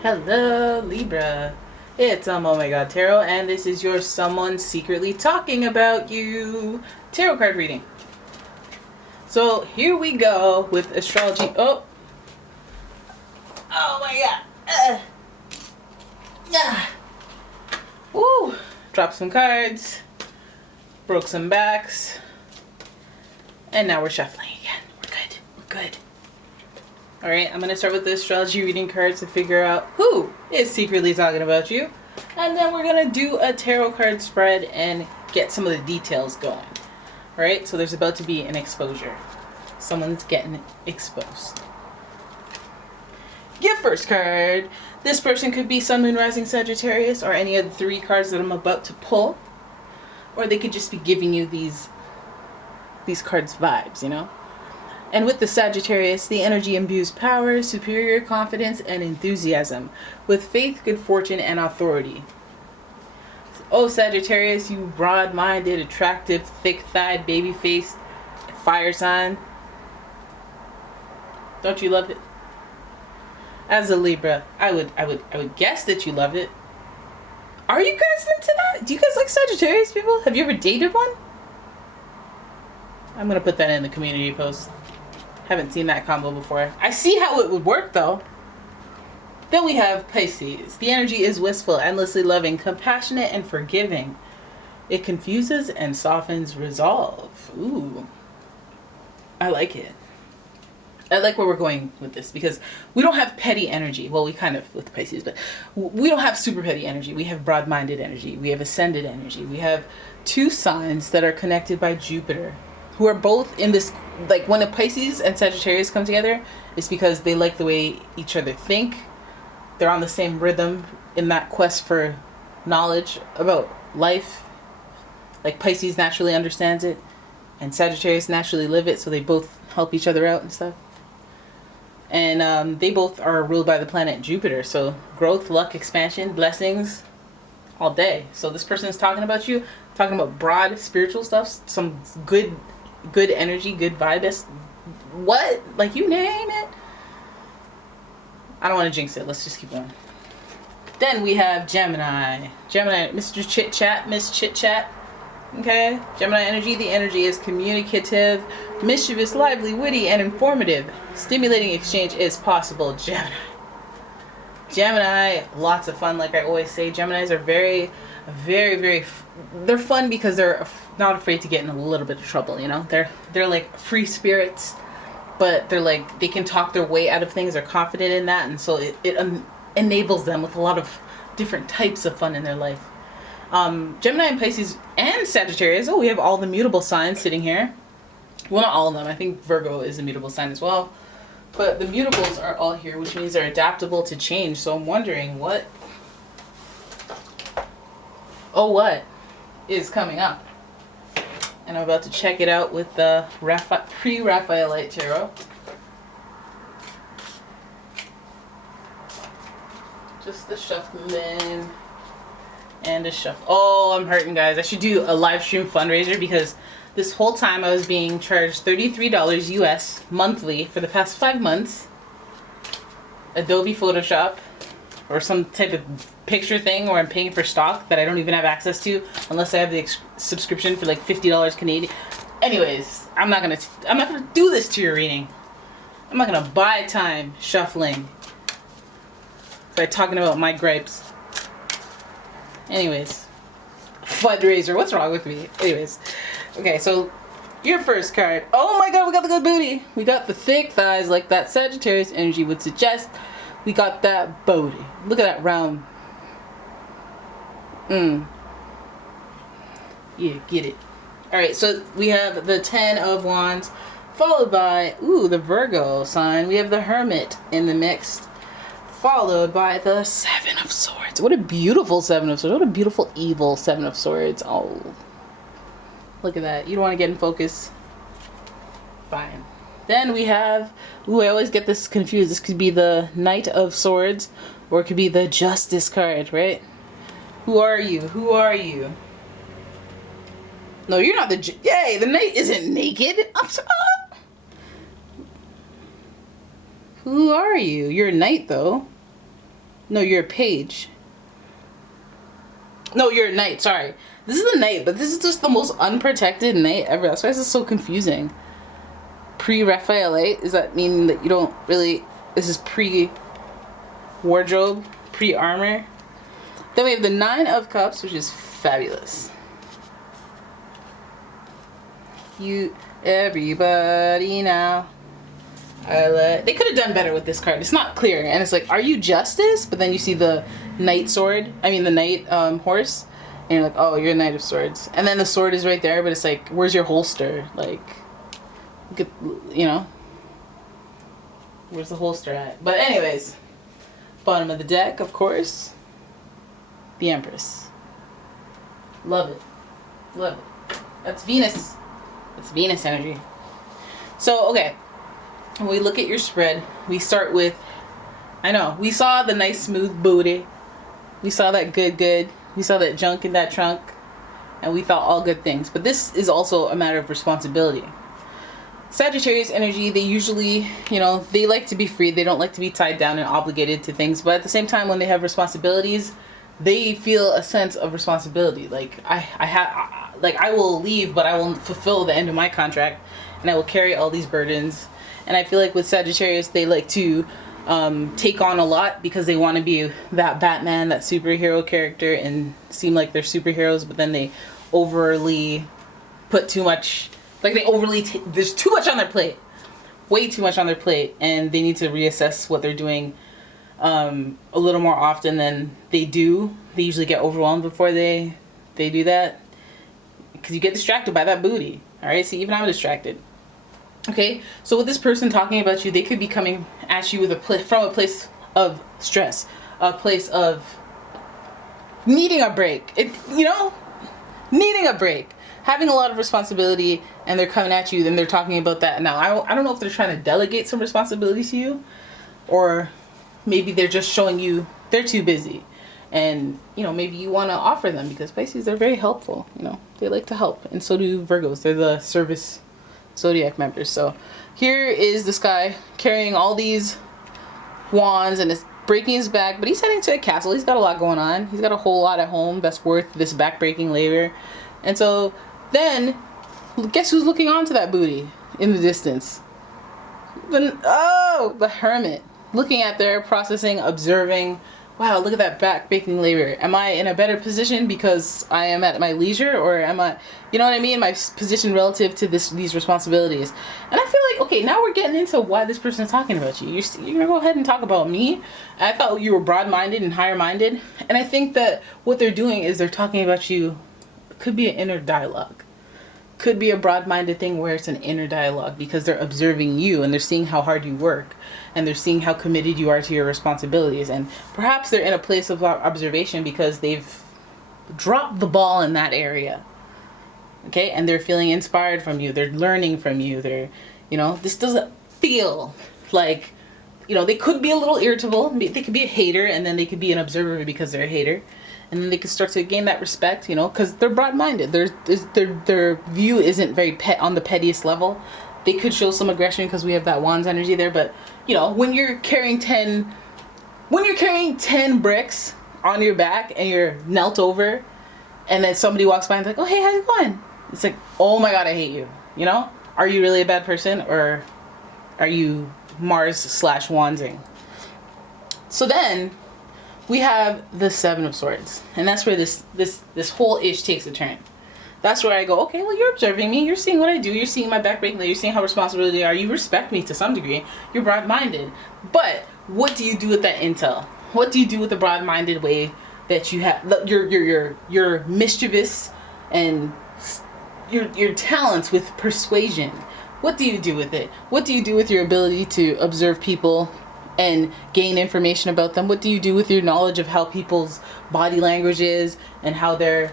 Hello, Libra. It's OMG Tarot, and this is your someone secretly talking about you tarot card reading. So here we go with astrology. Oh my God. Woo! Dropped some cards, broke some backs, and now we're shuffling again. We're good. All right, I'm going to start with the astrology reading cards to figure out who is secretly talking about you. And then we're going to do a tarot card spread and get some of the details going. All right, so there's about to be an exposure. Someone's getting exposed. Get first card. This person could be Sun, Moon, Rising, Sagittarius, or any of the three cards that I'm about to pull. Or they could just be giving you these cards vibes, you know? And with the Sagittarius, the energy imbues power, superior confidence, and enthusiasm, with faith, good fortune, and authority. Oh, Sagittarius, you broad-minded, attractive, thick-thighed, baby-faced fire sign. Don't you love it? As a Libra, I would guess that you love it. Are you guys into that? Do you guys like Sagittarius people? Have you ever dated one? I'm gonna put that in the community post. Haven't seen that combo before. I see how it would work though. Then we have Pisces. The energy is wistful, endlessly loving, compassionate, and forgiving. It confuses and softens resolve. Ooh. I like it. I like where we're going with this because we don't have petty energy. Well, we kind of with Pisces, but we don't have super petty energy. We have broad-minded energy. We have ascended energy. We have two signs that are connected by Jupiter, who are both in this, like when a Pisces and Sagittarius come together, it's because they like the way each other think. They're on the same rhythm in that quest for knowledge about life. Like Pisces naturally understands it, and Sagittarius naturally live it, so they both help each other out and stuff. And they both are ruled by the planet Jupiter, so growth, luck, expansion, blessings, all day. So this person is talking about you, talking about broad spiritual stuff, some good energy, good vibes. What? Like you name it. I don't want to jinx it. Let's just keep going. Then we have Gemini. Gemini, Mr. Chit Chat, Miss Chit Chat. Okay. Gemini energy. The energy is communicative, mischievous, lively, witty, and informative. Stimulating exchange is possible. Gemini, lots of fun. Like I always say, Geminis are very, they're fun because they're not afraid to get in a little bit of trouble, you know? They're like free spirits, but they're like, they can talk their way out of things. They're confident in that, and so it enables them with a lot of different types of fun in their life. Gemini and Pisces and Sagittarius. Oh, we have all the mutable signs sitting here. Well, not all of them. I think Virgo is a mutable sign as well. But the mutables are all here, which means they're adaptable to change. So I'm wondering what is coming up. And I'm about to check it out with the pre-Raphaelite tarot. Just the shuffling and a shuffle. Oh, I'm hurting, guys. I should do a live stream fundraiser because this whole time I was being charged $33 US monthly for the past 5 months. Adobe Photoshop or some type of picture thing where I'm paying for stock that I don't even have access to unless I have the subscription for like $50 Canadian. Anyways, I'm not gonna do this to your reading. I'm not gonna buy time shuffling by talking about my gripes. Anyways, fundraiser. What's wrong with me? Anyways, okay, so your first card. Oh my God, we got the good booty. We got the thick thighs like that Sagittarius energy would suggest. We got that booty. Look at that round. Yeah, get it. All right, so we have the 10 of Wands, followed by the Virgo sign. We have the Hermit in the mix, followed by the 7 of Swords. What a beautiful 7 of Swords. What a beautiful evil 7 of Swords. Oh, look at that. You don't want to get in focus. Fine. Then we have, I always get this confused. This could be the Knight of Swords, or it could be the Justice card, right? Who are you? Who are you? No, you're not the, yay, the Knight isn't naked. Who are you? You're a Knight, though. No, you're a page. No, you're a knight. Sorry. This is the knight, but this is just the most unprotected knight ever. That's why this is so confusing. Pre-Raphaelite, does that mean that you don't really... This is pre-wardrobe, pre-armor. Then we have the 9 of Cups, which is fabulous. You, everybody now. They could have done better with this card. It's not clear, and it's like, are you justice? But then you see the knight sword. I mean, the knight horse, and you're like, oh, you're a knight of swords. And then the sword is right there, but it's like, where's your holster? Like, you know, where's the holster at? But anyways, bottom of the deck, of course, the Empress. Love it, love it. That's Venus. That's Venus energy. So okay. When we look at your spread, we start with, I know, we saw the nice smooth booty. We saw that good. We saw that junk in that trunk. And we thought all good things. But this is also a matter of responsibility. Sagittarius energy, they usually, you know, they like to be free. They don't like to be tied down and obligated to things. But at the same time, when they have responsibilities, they feel a sense of responsibility. Like, I will leave, but I will fulfill the end of my contract. And I will carry all these burdens. And I feel like with Sagittarius, they like to take on a lot because they want to be that Batman, that superhero character, and seem like they're superheroes, but then they overly put too much, like there's too much on their plate. Way too much on their plate, and they need to reassess what they're doing a little more often than they do. They usually get overwhelmed before they do that. Because you get distracted by that booty. Alright, see, even I'm distracted. Okay, so with this person talking about you, they could be coming at you with from a place of stress, a place of needing a break. Needing a break, having a lot of responsibility, and they're coming at you. Then they're talking about that. Now, I don't know if they're trying to delegate some responsibility to you, or maybe they're just showing you they're too busy, and maybe you want to offer them, because Pisces, they're very helpful. They like to help, and so do Virgos. They're the service zodiac members. So here is this guy carrying all these wands and is breaking his back, but he's heading to a castle. He's got a lot going on. He's got a whole lot at home that's worth this back-breaking labor. And so then guess who's looking on to that booty in the distance? The Hermit, looking at there, processing, observing. Wow, look at that back-breaking labor. Am I in a better position because I am at my leisure, or am I, you know what I mean, my position relative to these responsibilities? And I feel like, okay, now we're getting into why this person is talking about you. You're going to go ahead and talk about me? I thought you were broad-minded and higher-minded. And I think that what they're doing is they're talking about you. It could be an inner dialogue. Could be a broad-minded thing where it's an inner dialogue, because they're observing you and they're seeing how hard you work, and they're seeing how committed you are to your responsibilities. And perhaps they're in a place of observation because they've dropped the ball in that area. Okay, and they're feeling inspired from you. They're learning from you. They're, this doesn't feel like, they could be a little irritable. They could be a hater, and then they could be an observer because they're a hater. And then they could start to gain that respect, because they're broad-minded. Their view isn't very on the pettiest level. They could show some aggression because we have that Wands energy there. But, when you're carrying 10 bricks on your back and you're knelt over, and then somebody walks by and is like, oh, hey, how's it going? It's like, oh my God, I hate you. Are you really a bad person, or are you Mars/Wandsing? So then we have the 7 of Swords, and that's where this whole ish takes a turn. That's where I go, okay, well, you're observing me, you're seeing what I do, you're seeing my backbreaking, you're seeing how responsible you are, you respect me to some degree, you're broad-minded. But what do you do with that intel? What do you do with the broad-minded way that you have, your mischievous and your talents with persuasion? What do you do with it? What do you do with your ability to observe people and gain information about them? What do you do with your knowledge of how people's body language is, and how they're,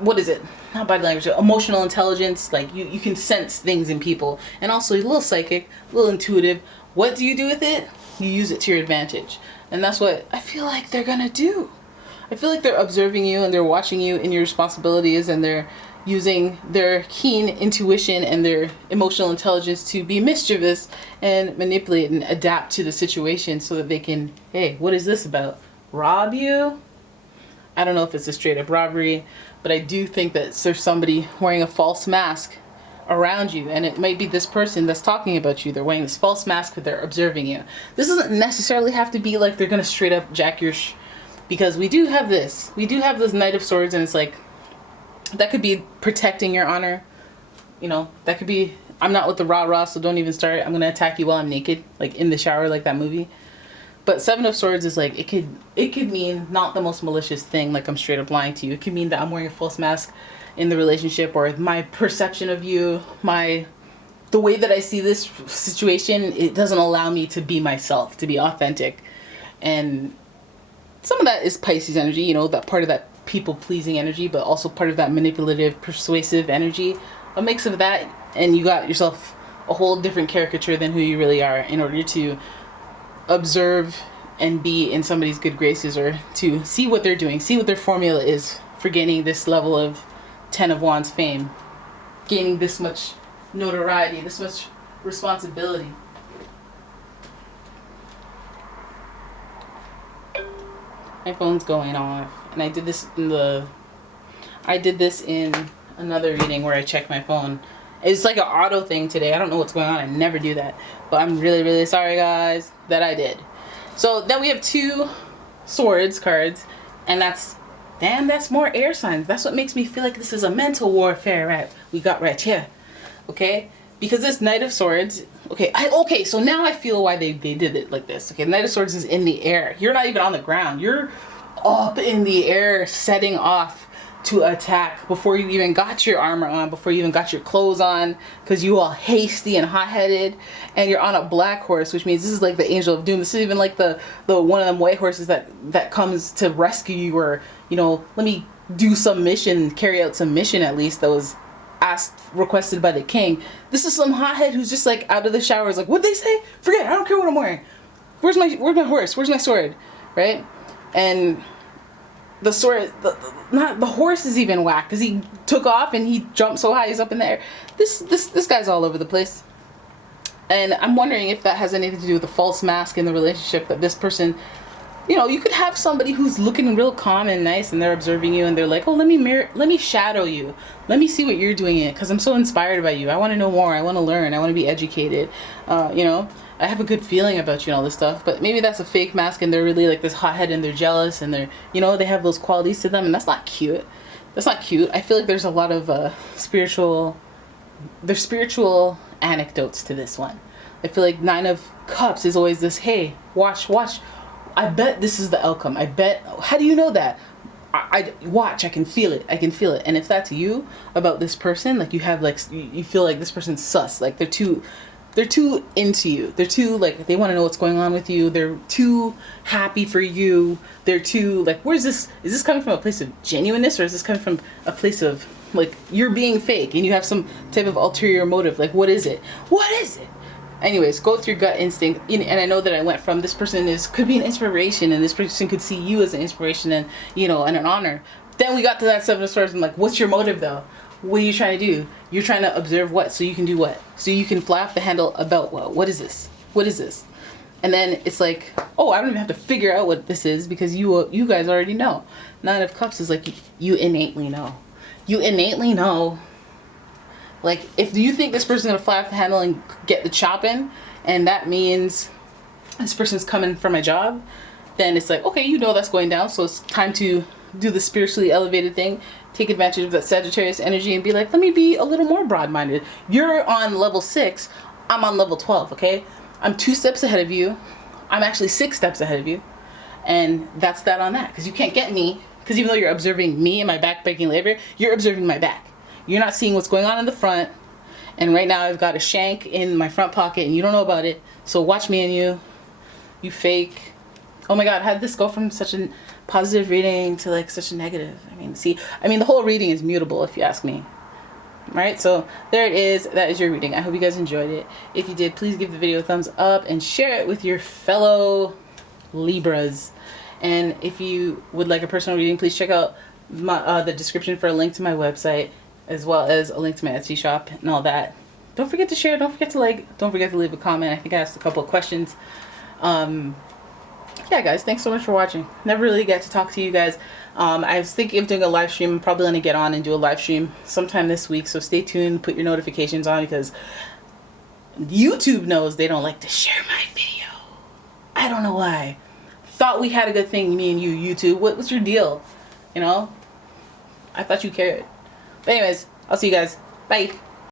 not body language, emotional intelligence? Like, you can sense things in people, and also you're a little psychic, a little intuitive. What do you do with it? You use it to your advantage. And that's what I feel like they're gonna do. I feel like they're observing you, and they're watching you in your responsibilities, and they're, using their keen intuition and their emotional intelligence to be mischievous and manipulate and adapt to the situation so that they can, hey, what is this about? Rob you? I don't know if it's a straight up robbery, but I do think that there's somebody wearing a false mask around you, and it might be this person that's talking about you. They're wearing this false mask, but they're observing you. This doesn't necessarily have to be like they're gonna straight up jack your because we do have this. We do have this Knight of Swords, and it's like, that could be protecting your honor. You know, that could be, I'm not with the rah-rah, so don't even start. I'm gonna attack you while I'm naked, like in the shower, like that movie. But Seven of Swords is like, it could mean not the most malicious thing, like I'm straight up lying to you. It could mean that I'm wearing a false mask in the relationship, or my perception of you, the way that I see this situation, it doesn't allow me to be myself, to be authentic. And some of that is Pisces energy, you know, that part of that people-pleasing energy, but also part of that manipulative, persuasive energy. A mix of that, and you got yourself a whole different caricature than who you really are in order to observe and be in somebody's good graces, or to see what they're doing, see what their formula is for gaining this level of Ten of Wands fame, gaining this much notoriety, this much responsibility. My phone's going off, and I did this in another reading where I checked my phone. It's like an auto thing today. I don't know what's going on. I never do that, but I'm really, really sorry, guys, that I did. So then we have 2 swords cards, and that's more air signs. That's what makes me feel like this is a mental warfare, right? We got right here, okay? Because this Knight of Swords, okay, so now I feel why they did it like this. Okay, Knight of Swords is in the air. You're not even on the ground. You're up in the air, setting off to attack before you even got your armor on, before you even got your clothes on, because you all hasty and hot-headed, and you're on a black horse, which means this is like the Angel of Doom. This is even like the one of them white horses that comes to rescue you, or, you know, let me do some mission, carry out some mission at least that was requested by the king. This is some hothead who's just like out of the shower, is like, what'd they say? Forget it, I don't care what I'm wearing. Where's my horse? Where's my sword? Right? And the sword, the horse is even whack because he took off and he jumped so high he's up in the air. This guy's all over the place. And I'm wondering if that has anything to do with the false mask in the relationship, that this person, you know, you could have somebody who's looking real calm and nice, and they're observing you, and they're like, oh, let me shadow you. Let me see what you're doing, because I'm so inspired by you. I want to know more. I want to learn. I want to be educated. You know, I have a good feeling about you and all this stuff. But maybe that's a fake mask, and they're really like this hothead, and they're jealous, and they're, you know, they have those qualities to them, and that's not cute. That's not cute. I feel like there's a lot of spiritual anecdotes to this one. I feel like Nine of Cups is always this, hey, watch. I bet this is the outcome. I bet. How do you know that? I watch. I can feel it. And if that's you about this person, like you have like, you feel like this person's sus. Like they're too into you. They're too like, they want to know what's going on with you. They're too happy for you. They're too like, where's this? Is this coming from a place of genuineness, or is this coming from a place of like you're being fake and you have some type of ulterior motive? Like what is it? What is it? Anyways, go with your gut instinct. And I know that I went from this person could be an inspiration, and this person could see you as an inspiration and, you know, and an honor. Then we got to that Seven of Swords, and like, what's your motive though? What are you trying to do? You're trying to observe what? So you can do what? So you can fly off the handle about what? What is this? What is this? And then it's like, oh, I don't even have to figure out what this is, because you guys already know. Nine of Cups is like, you innately know. You innately know. Like, if you think this person's gonna fly off the handle and get the chopping, and that means this person's coming for my job, then it's like, okay, you know that's going down, so it's time to do the spiritually elevated thing, take advantage of that Sagittarius energy, and be like, let me be a little more broad-minded. You're on level 6, I'm on level 12, okay? I'm 2 steps ahead of you. I'm actually 6 steps ahead of you. And that's that on that, because you can't get me, because even though you're observing me and my back-breaking labor, you're observing my back. You're not seeing what's going on in the front, and right now I've got a shank in my front pocket, and you don't know about it. So watch me and you fake. Oh my God, how did this go from such a positive reading to like such a negative? I mean, the whole reading is mutable if you ask me. Right, so there it is. That is your reading. I hope you guys enjoyed it. If you did, please give the video a thumbs up and share it with your fellow Libras. And if you would like a personal reading, please check out the description for a link to my website. as well as a link to my Etsy shop and all that. Don't forget to share. Don't forget to like. Don't forget to leave a comment. I think I asked a couple of questions. Yeah, guys, thanks so much for watching. Never really get to talk to you guys. I was thinking of doing a live stream. I'm probably going to get on and do a live stream sometime this week. So stay tuned. Put your notifications on because YouTube knows they don't like to share my video. I don't know why. Thought we had a good thing, me and you, YouTube. What's your deal? You know? I thought you cared. But anyways, I'll see you guys. Bye.